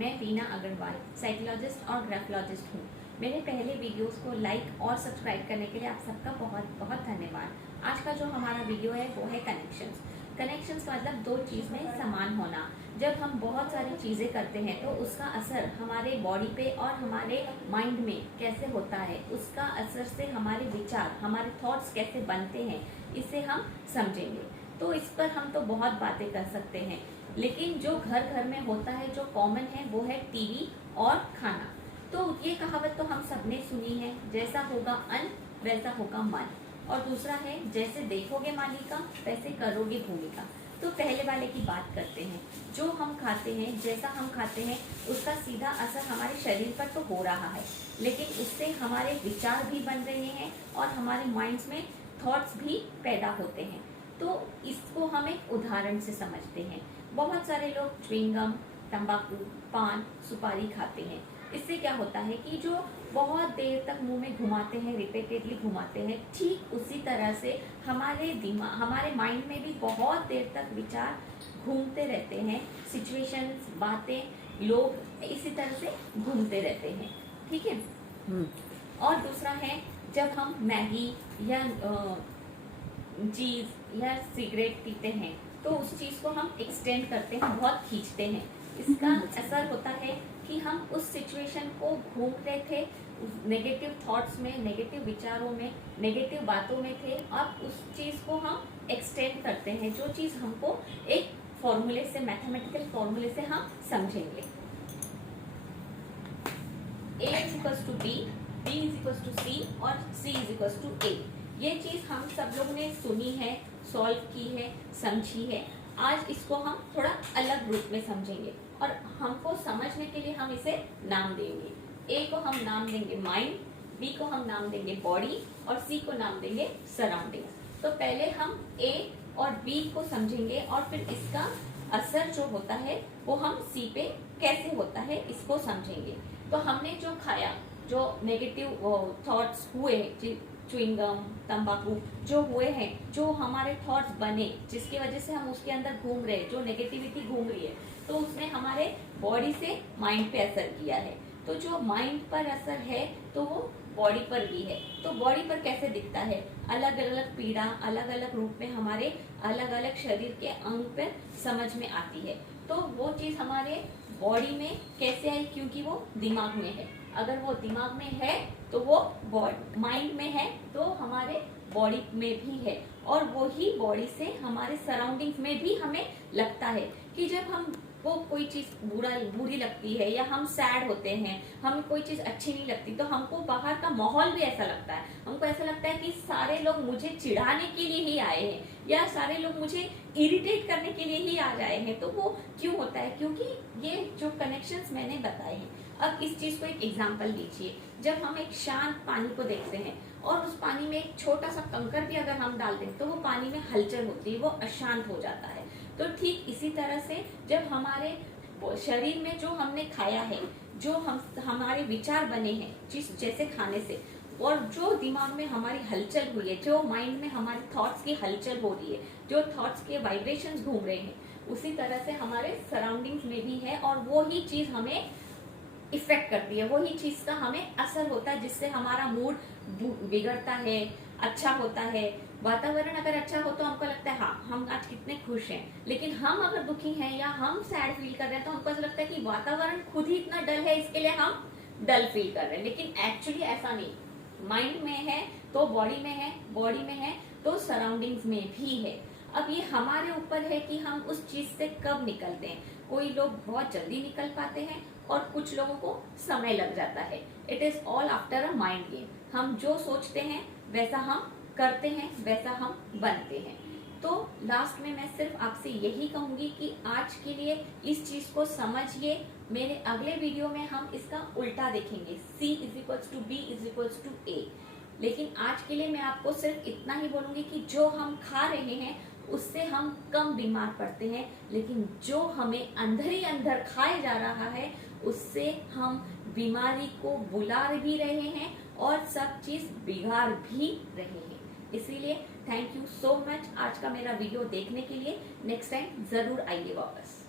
मैं वीना अग्रवाल साइकोलॉजिस्ट और ग्राफोलॉजिस्ट हूँ। मेरे पहले वीडियोस को लाइक और सब्सक्राइब करने के लिए आप सबका बहुत बहुत धन्यवाद। आज का जो हमारा वीडियो है वो है कनेक्शंस। कनेक्शंस का मतलब दो चीज़ में समान होना। जब हम बहुत सारी चीज़ें करते हैं तो उसका असर हमारे बॉडी पे और हमारे माइंड में कैसे होता है, उसका असर से हमारे विचार, हमारे थॉट्स कैसे बनते हैं, इसे हम समझेंगे। तो इस पर हम तो बहुत बातें कर सकते हैं, लेकिन जो घर घर में होता है, जो कॉमन है, वो है टीवी और खाना। तो ये कहावत तो हम सबने सुनी है, जैसा होगा अन्न वैसा होगा मन। और दूसरा है, जैसे देखोगे मालिका वैसे करोगे भूमिका। तो पहले वाले की बात करते हैं। जो हम खाते हैं, जैसा हम खाते हैं, उसका सीधा असर हमारे शरीर पर तो हो रहा है, लेकिन उससे हमारे विचार भी बन रहे हैं और हमारे माइंड्स में थॉट्स भी पैदा होते हैं। तो इसको हम एक उदाहरण से समझते हैं। बहुत सारे लोग च्युइंगम, तंबाकू, पान, सुपारी खाते हैं। इससे क्या होता है कि जो बहुत देर तक मुंह में घुमाते हैं, रिपीटेडली घुमाते हैं, ठीक उसी तरह से हमारे दिमाग, हमारे माइंड में भी बहुत देर तक विचार घूमते रहते हैं। सिचुएशंस, बातें, लोग इसी तरह से घूमते रहते हैं। ठीक है। और दूसरा है, जब हम मैगी या चीज या सिगरेट पीते हैं तो उस चीज को हम एक्सटेंड करते हैं, बहुत खींचते हैं। इसका असर होता है कि हम उस सिचुएशन को घूम रहे थे, नेगेटिव थॉट्स में, नेगेटिव विचारों में, नेगेटिव बातों में थे, अब उस चीज को हम एक्सटेंड करते हैं, जो चीज हमको एक फॉर्मूले से, मैथमेटिकल फॉर्मूले से हम समझेंगे। A is equals to B, B is equals to C और C is equals to A। ये चीज हम सब लोग ने सुनी है, सॉल्व की है, समझी है। आज इसको हम थोड़ा अलग रूप में समझेंगे और हमको समझने के लिए हम इसे नाम देंगे। ए को हम नाम देंगे माइंड, बी को हम नाम देंगे बॉडी और सी को नाम देंगे सराउंडिंग्स। तो पहले हम ए और बी को समझेंगे और फिर इसका असर जो होता है वो हम सी पे कैसे होता है इसको समझेंगे। तो हमने जो खाया, जो नेगेटिव थॉट्स हुए, च्युइंगम, तंबाकू जो हुए हैं, जो हमारे थॉट्स बने, जिसकी वजह से हम उसके अंदर घूम रहे, जो नेगेटिविटी घूम रही है, तो उसने हमारे बॉडी से माइंड पे असर किया है। तो जो माइंड पर असर है तो वो बॉडी पर भी है। तो बॉडी पर कैसे दिखता है? अलग अलग पीड़ा, अलग अलग रूप में हमारे अलग अलग शरीर के अंग पर समझ में आती है। तो वो चीज हमारे बॉडी में कैसे आई? क्योंकि वो दिमाग में है। अगर वो दिमाग में है तो वो माइंड में है, तो हमारे बॉडी में भी है। और वो ही बॉडी से हमारे सराउंडिंग्स में भी हमें लगता है कि जब हम वो कोई चीज बुरी लगती है या हम सैड होते हैं, हमें कोई चीज अच्छी नहीं लगती, तो हमको बाहर का माहौल भी ऐसा लगता है। हमको ऐसा लगता है कि सारे लोग मुझे चिढ़ाने के लिए ही आए हैं या सारे लोग मुझे इरिटेट करने के लिए ही आ जाए हैं। तो वो क्यों होता है? क्योंकि ये जो कनेक्शंस मैंने बताए हैं। अब इस चीज को एक एग्जांपल लीजिए। जब हम एक शांत पानी को देखते हैं और उस पानी में एक छोटा सा कंकर भी अगर हम डाल दें तो वो पानी में हलचल होती है, वो अशांत हो जाता है। तो ठीक इसी तरह से जब हमारे शरीर में जो हमने खाया है, जो हमारे विचार बने हैं जिस जैसे खाने से, और जो दिमाग में हमारी हलचल हुई है, जो माइंड में हमारे थॉट्स की हलचल हो रही है, जो थॉट्स के वाइब्रेशंस घूम रहे हैं, उसी तरह से हमारे सराउंडिंग्स में भी है और वो ही चीज हमें इफेक्ट करती है, वही चीज का हमें असर होता है, जिससे हमारा मूड बिगड़ता है, अच्छा होता है। वातावरण अगर अच्छा हो तो हमको लगता है हाँ हम आज कितने खुश हैं, लेकिन हम अगर दुखी हैं या हम सैड फील कर रहे हैं तो हमको ऐसा लगता है कि वातावरण खुद ही इतना डल है, इसके लिए हम डल फील कर रहे हैं। लेकिन एक्चुअली ऐसा नहीं। माइंड में है तो बॉडी में है, बॉडी में है तो सराउंडिंग्स में भी है। अब ये हमारे ऊपर है कि हम उस चीज से कब निकलते हैं। कोई लोग बहुत जल्दी निकल पाते हैं और कुछ लोगों को समय लग जाता है। It is all after a mind game. हम जो सोचते हैं वैसा हम करते हैं, वैसा हम बनते हैं। तो लास्ट में मैं सिर्फ आपसे यही कहूंगी कि आज के लिए इस चीज को समझिए। मेरे अगले वीडियो में हम इसका उल्टा देखेंगे, C is equals to B is equals to A। लेकिन आज के लिए मैं आपको सिर्फ इतना ही बोलूंगी कि जो हम खा रहे हैं उससे हम कम बीमार पड़ते हैं, लेकिन जो हमें अंदर ही अंदर खाए जा रहा है उससे हम बीमारी को बुला भी रहे हैं और सब चीज बिगाड़ भी रहे हैं। इसीलिए थैंक यू सो मच आज का मेरा वीडियो देखने के लिए। नेक्स्ट टाइम जरूर आइए वापस।